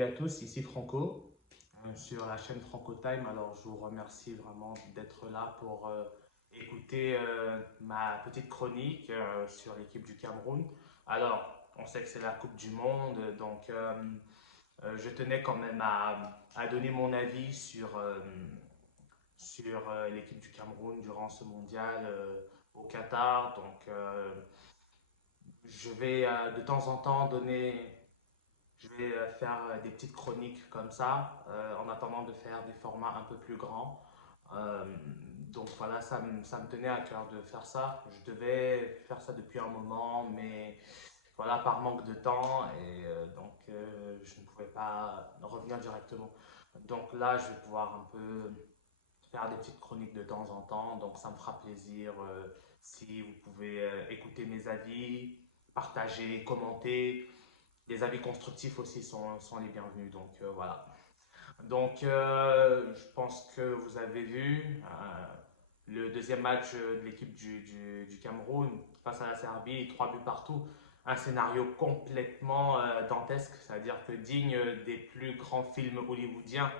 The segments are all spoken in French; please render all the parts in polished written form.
Salut à tous, ici Franco sur la chaîne Franco Time. Alors, je vous remercie vraiment d'être là pour écouter ma petite chronique sur l'équipe du Cameroun. Alors, on sait que c'est la Coupe du Monde, donc je tenais quand même à donner mon avis sur l'équipe du Cameroun durant ce mondial au Qatar. Donc, je vais de temps en temps je vais faire des petites chroniques comme ça, en attendant de faire des formats un peu plus grands. Euh, donc voilà, ça me tenait à cœur de faire ça. Je devais faire ça depuis un moment, mais voilà, par manque de temps, et je ne pouvais pas revenir directement. Donc là, je vais pouvoir un peu faire des petites chroniques de temps en temps, donc ça me fera plaisir si vous pouvez écouter mes avis, partager, commenter. Les avis constructifs aussi sont les bienvenus. Donc voilà. Donc je pense que vous avez vu le deuxième match de l'équipe du Cameroun face à la Serbie, 3 buts partout. Un scénario complètement dantesque, c'est-à-dire que digne des plus grands films hollywoodiens,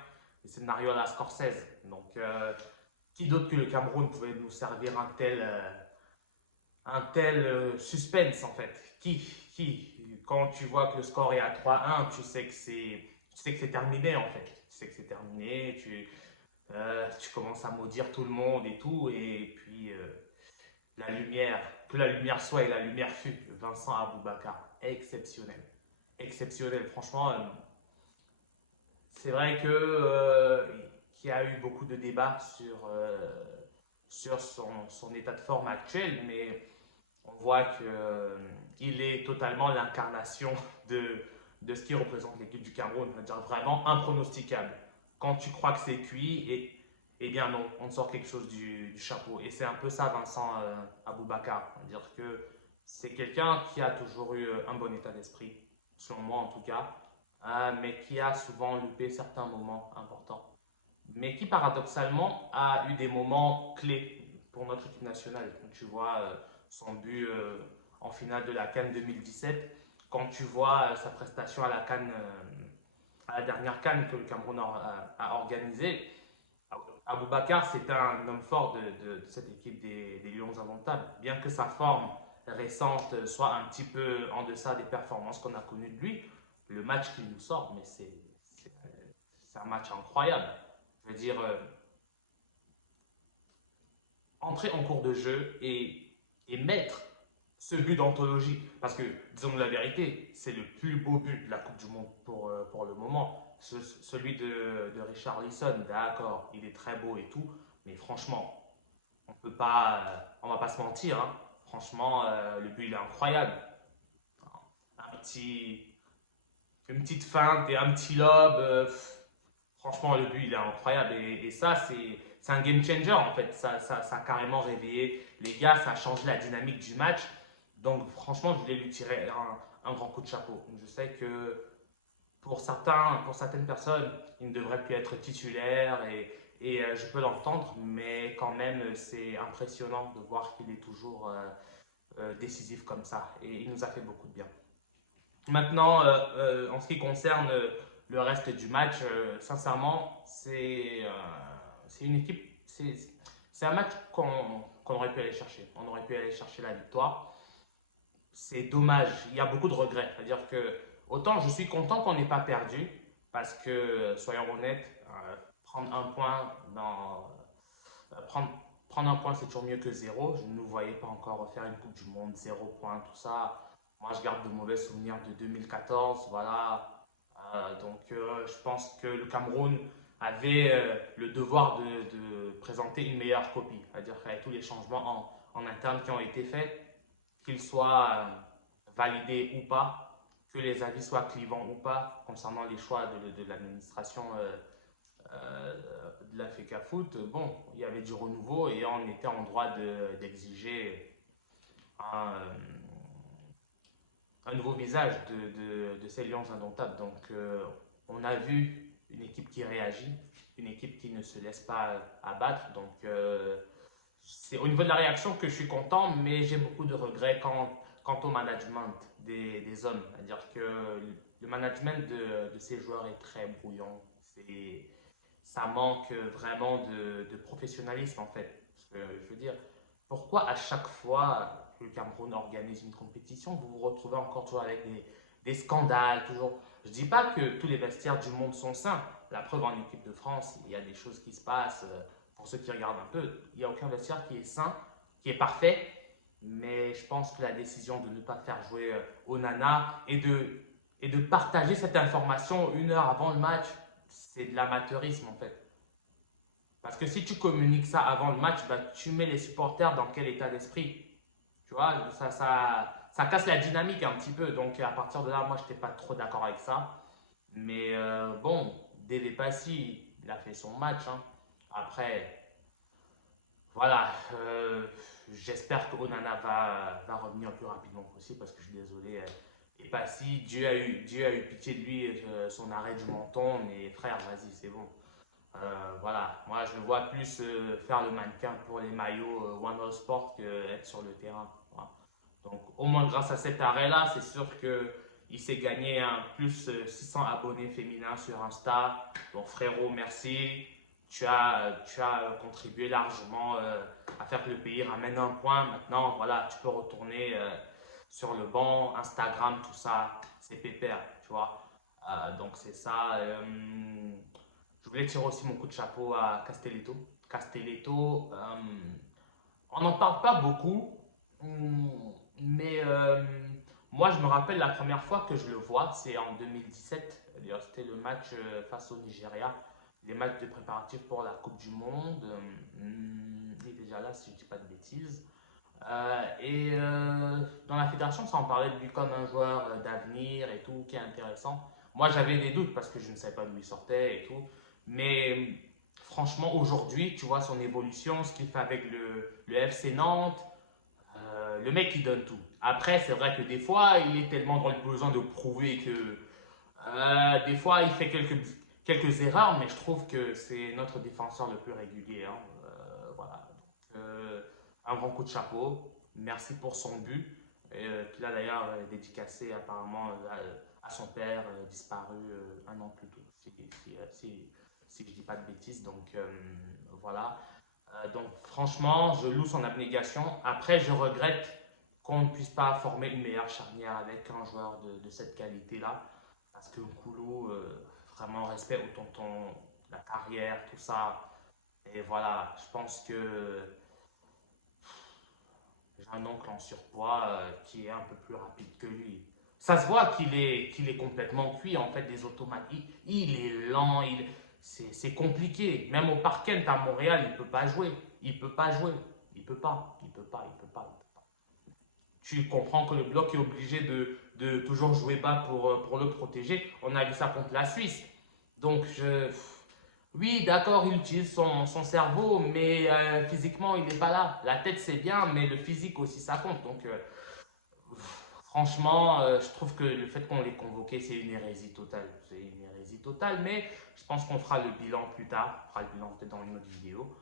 le scénario à la Scorsese. Donc qui d'autre que le Cameroun pouvait nous servir un tel suspense en fait. Quand tu vois que le score est à 3-1, tu sais que c'est terminé en fait. Tu sais que c'est terminé, tu commences à maudire tout le monde et tout, et puis la lumière, que la lumière soit et la lumière fut. Vincent Aboubakar, exceptionnel. Exceptionnel, franchement. C'est vrai qu'il y a eu beaucoup de débats sur son état de forme actuel, mais on voit qu'il est totalement l'incarnation de ce qui représente l'équipe du Cameroun, c'est-à-dire vraiment impronosticable. Quand tu crois que c'est cuit, eh bien non, on te sort quelque chose du chapeau. Et c'est un peu ça, Vincent Aboubakar. C'est-à-dire que c'est quelqu'un qui a toujours eu un bon état d'esprit, selon moi en tout cas, mais qui a souvent loupé certains moments importants. Mais qui paradoxalement a eu des moments clés pour notre équipe nationale. Quand tu vois son but en finale de la CAN 2017, quand tu vois sa prestation à la dernière CAN que le Cameroun a organisée, Aboubakar, c'est un homme fort de cette équipe des Lions indomptables. Bien que sa forme récente soit un petit peu en deçà des performances qu'on a connues de lui, le match qu'il nous sort, mais c'est un match incroyable. Je veux dire, entrer en cours de jeu et mettre ce but d'anthologie. Parce que, disons la vérité, c'est le plus beau but de la Coupe du Monde pour le moment. Celui de Richarlison, d'accord, il est très beau et tout, mais franchement, on va pas se mentir, hein. Franchement, le but il est incroyable. Un petit, une petite feinte et un petit lob. Franchement, le but, il est incroyable. Et ça, c'est un game changer, en fait. Ça a carrément réveillé les gars, ça a changé la dynamique du match. Donc, franchement, je voulais lui tirer un grand coup de chapeau. Je sais que pour certaines personnes, il ne devrait plus être titulaire et je peux l'entendre, mais quand même, c'est impressionnant de voir qu'il est toujours décisif comme ça. Et il nous a fait beaucoup de bien. Maintenant, en ce qui concerne le reste du match, sincèrement, c'est une équipe, c'est un match qu'on aurait pu aller chercher. On aurait pu aller chercher la victoire. C'est dommage, il y a beaucoup de regrets. C'est-à-dire que autant je suis content qu'on n'ait pas perdu, parce que, soyons honnêtes, prendre un point prendre un point, c'est toujours mieux que zéro. Je ne nous voyais pas encore faire une Coupe du Monde, 0 point, tout ça. Moi, je garde de mauvais souvenirs de 2014, voilà. Je pense que le Cameroun avait le devoir de présenter une meilleure copie. C'est-à-dire qu'avec tous les changements en interne qui ont été faits, qu'ils soient validés ou pas, que les avis soient clivants ou pas concernant les choix de l'administration euh, de la FECA Foot, bon, il y avait du renouveau et on était en droit d'exiger un, un nouveau visage de ces Lions indomptables. Donc, on a vu une équipe qui réagit, une équipe qui ne se laisse pas abattre. Donc, c'est au niveau de la réaction que je suis content, mais j'ai beaucoup de regrets quant au management des hommes. C'est-à-dire que le management de ces joueurs est très brouillon. Ça manque vraiment de professionnalisme en fait. Parce que, je veux dire, pourquoi à chaque fois que le Cameroun organise une compétition, vous vous retrouvez encore toujours avec des scandales, toujours. Je dis pas que tous les vestiaires du monde sont sains. La preuve en équipe de France, il y a des choses qui se passent. Pour ceux qui regardent un peu, il n'y a aucun vestiaire qui est sain, qui est parfait. Mais je pense que la décision de ne pas faire jouer Onana et de partager cette information 1 heure avant le match, c'est de l'amateurisme en fait. Parce que si tu communiques ça avant le match, bah, tu mets les supporters dans quel état d'esprit? Tu vois, ça casse la dynamique un petit peu. Donc à partir de là, moi, je n'étais pas trop d'accord avec ça. Mais bon, Dele Passi, il a fait son match, hein. Après, voilà, j'espère que Onana va revenir le plus rapidement possible parce que je suis désolé. Et Passi, Dieu a eu pitié de lui, son arrêt du menton, mais frère, vas-y, c'est bon. Voilà, moi je le vois plus faire le mannequin pour les maillots One All Sport qu'être sur le terrain. Voilà. Donc au moins grâce à cet arrêt-là, c'est sûr qu'il s'est gagné un plus 600 abonnés féminins sur Insta. Donc frérot, merci. Tu as contribué largement à faire que le pays ramène un point. Maintenant, voilà, tu peux retourner sur le banc, Instagram, tout ça, c'est pépère, tu vois. Donc c'est ça. Je voulais tirer aussi mon coup de chapeau à Castelletto. Castelletto, on n'en parle pas beaucoup, mais moi je me rappelle la première fois que je le vois, c'est en 2017. D'ailleurs, c'était le match face au Nigeria, les matchs de préparatifs pour la Coupe du Monde. Il est déjà là, si je ne dis pas de bêtises. Dans la fédération, ça en parlait de lui comme un joueur d'avenir et tout, qui est intéressant. Moi, j'avais des doutes parce que je ne savais pas d'où il sortait et tout. Mais franchement, aujourd'hui, tu vois son évolution, ce qu'il fait avec le FC Nantes, le mec, il donne tout. Après, c'est vrai que des fois, il est tellement dans le besoin de prouver que des fois, il fait quelques erreurs, mais je trouve que c'est notre défenseur le plus régulier, hein. Voilà. Donc, un grand coup de chapeau. Merci pour son but, qu'il a d'ailleurs dédicacé apparemment à son père disparu 1 an plus tôt, si je ne dis pas de bêtises. Donc voilà. Donc franchement, je loue son abnégation. Après, je regrette qu'on ne puisse pas former une meilleure charnière avec un joueur de cette qualité-là. Parce que Koulou, vraiment respect au tonton, la carrière, tout ça. Et voilà, je pense que j'ai un oncle en surpoids qui est un peu plus rapide que lui. Ça se voit qu'il est complètement cuit en fait des automates. Il est lent, c'est compliqué. Même au Parkent à Montréal, il ne peut pas jouer. Il ne peut pas jouer. Il ne peut pas. Il ne peut pas. Il peut pas. Tu comprends que le bloc est obligé de toujours jouer bas pour le protéger. On a vu ça contre la Suisse. Donc, oui, d'accord, il utilise son cerveau, mais physiquement, il n'est pas là. La tête, c'est bien, mais le physique aussi, ça compte. Donc, franchement, je trouve que le fait qu'on l'ait convoqué, c'est une hérésie totale. C'est une hérésie totale, mais je pense qu'on fera le bilan plus tard. On fera le bilan peut-être dans une autre vidéo.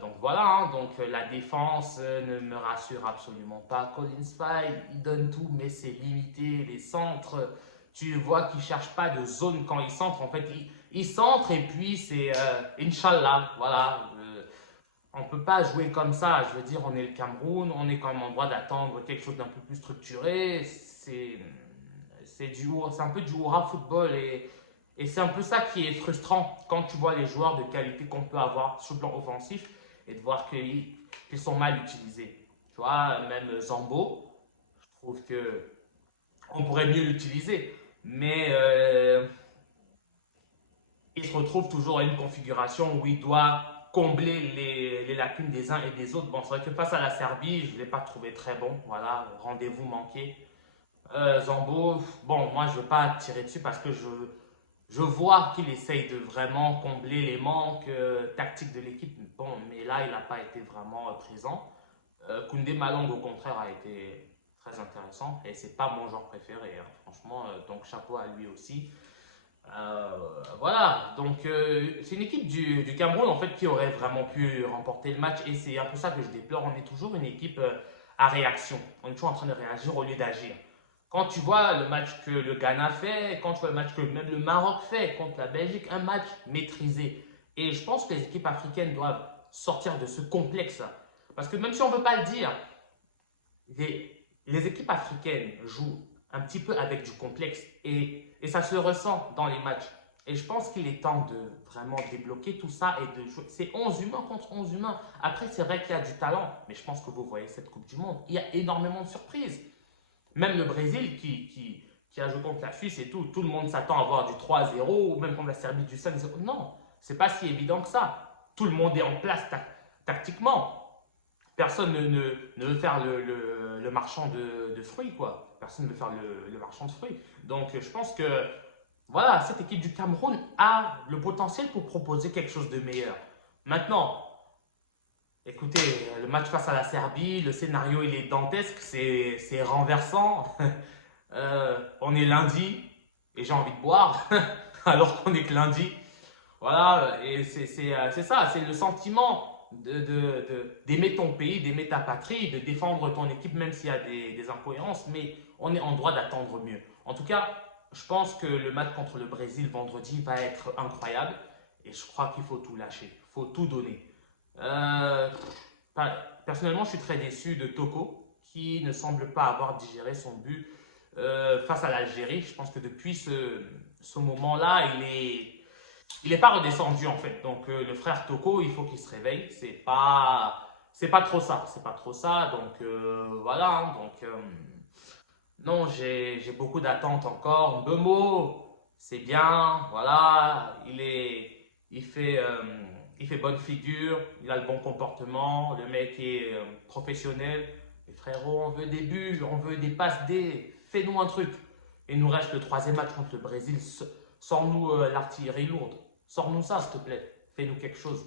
Donc voilà, hein, donc la défense ne me rassure absolument pas. Colin Spy, il donne tout, mais c'est limité. Les centres, tu vois qu'il ne cherche pas de zone quand il centre. En fait, il centre et puis c'est Inch'Allah. Voilà. On ne peut pas jouer comme ça. Je veux dire, on est le Cameroun, on est quand même en droit d'attendre quelque chose d'un peu plus structuré. C'est un peu du hurrah football et c'est un peu ça qui est frustrant quand tu vois les joueurs de qualité qu'on peut avoir sur le plan offensif et de voir qu'ils sont mal utilisés. Tu vois, même Zambo, je trouve que on pourrait mieux l'utiliser, mais il se retrouve toujours à une configuration où il doit combler les lacunes des uns et des autres. Bon, c'est vrai que face à la Serbie, je ne l'ai pas trouvé très bon. Voilà, rendez-vous manqué. Zambo, bon, moi je ne veux pas tirer dessus parce que je vois qu'il essaye de vraiment combler les manques tactiques de l'équipe. Bon, mais là, il n'a pas été vraiment présent. Koundé Malong, au contraire, a été très intéressant et c'est pas mon genre préféré, hein, franchement. Donc chapeau à lui aussi. Voilà, donc c'est une équipe du Cameroun en fait qui aurait vraiment pu remporter le match et c'est un peu ça que je déplore. On est toujours une équipe à réaction. On est toujours en train de réagir au lieu d'agir. Quand tu vois le match que le Ghana fait, quand tu vois le match que même le Maroc fait contre la Belgique, un match maîtrisé. Et je pense que les équipes africaines doivent sortir de ce complexe. Parce que même si on ne veut pas le dire, les équipes africaines jouent un petit peu avec du complexe et ça se ressent dans les matchs. Et je pense qu'il est temps de vraiment débloquer tout ça et de jouer. C'est 11 humains contre 11 humains. Après, c'est vrai qu'il y a du talent, mais je pense que vous voyez cette Coupe du Monde. Il y a énormément de surprises. Même le Brésil qui a joué contre la Suisse et tout le monde s'attend à avoir du 3-0 ou même contre la Serbie du 5-0. Non, c'est pas si évident que ça. Tout le monde est en place tactiquement. Personne ne veut faire le marchand de fruits, quoi. Personne ne veut faire le marchand de fruits. Donc, je pense que voilà, cette équipe du Cameroun a le potentiel pour proposer quelque chose de meilleur. Maintenant, écoutez, le match face à la Serbie, le scénario il est dantesque, c'est renversant. On est lundi et j'ai envie de boire alors qu'on est que lundi. Voilà, et c'est ça, c'est le sentiment d'aimer ton pays, d'aimer ta patrie, de défendre ton équipe même s'il y a des incohérences, mais on est en droit d'attendre mieux. En tout cas, je pense que le match contre le Brésil vendredi va être incroyable et je crois qu'il faut tout lâcher, il faut tout donner. Euh, Personnellement, je suis très déçu de Toko qui ne semble pas avoir digéré son but face à l'Algérie. Je pense que depuis ce moment-là, il est pas redescendu en fait. Donc le frère Toko, il faut qu'il se réveille. C'est pas trop ça. C'est pas trop ça. Donc voilà. Hein. Donc non, j'ai beaucoup d'attentes encore. Bemo, c'est bien. Voilà. Il fait bonne figure. Il a le bon comportement. Le mec est professionnel. Mais frérot, on veut des buts, on veut des passes D. Fais-nous un truc. Et il nous reste le troisième match contre le Brésil. Sors-nous l'artillerie lourde. Sors-nous ça, s'il te plaît. Fais-nous quelque chose.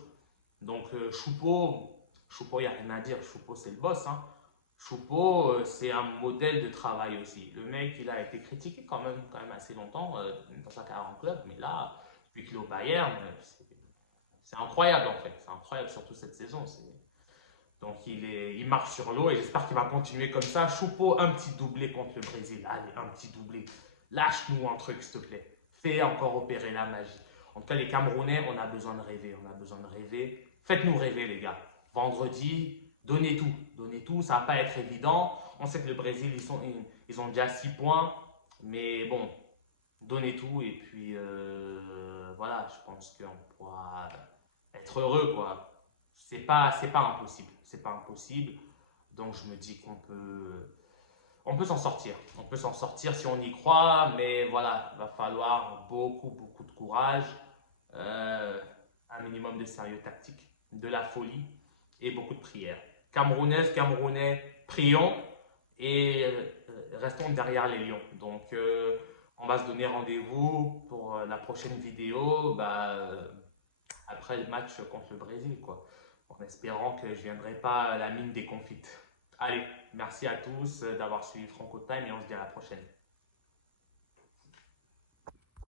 Donc, Choupo, il n'y a rien à dire. Choupo, c'est le boss. Hein. Choupo, c'est un modèle de travail aussi. Le mec, il a été critiqué quand même assez longtemps dans sa carrière en club. Mais là, depuis qu'il est au Bayern, c'est incroyable en fait. C'est incroyable, surtout cette saison. Donc, il marche sur l'eau et j'espère qu'il va continuer comme ça. Choupo, un petit doublé contre le Brésil. Allez, un petit doublé. Lâche-nous un truc, s'il te plaît. Fais encore opérer la magie. En tout cas, les Camerounais, on a besoin de rêver. On a besoin de rêver. Faites-nous rêver, les gars. Vendredi, donnez tout. Donnez tout. Ça va pas être évident. On sait que le Brésil, ils ont déjà 6 points. Mais bon, donnez tout. Et puis, voilà, je pense qu'on pourra être heureux, quoi. C'est pas impossible. C'est pas impossible. Donc, je me dis on peut s'en sortir. On peut s'en sortir si on y croit, mais voilà, il va falloir beaucoup de courage, un minimum de sérieux tactique, de la folie et beaucoup de prières. Camerounaises, Camerounais, prions et restons derrière les lions. Donc, on va se donner rendez-vous pour la prochaine vidéo après le match contre le Brésil, quoi. En espérant que je ne viendrai pas à la mine des confites. Allez, merci à tous d'avoir suivi Franco Time et on se dit à la prochaine.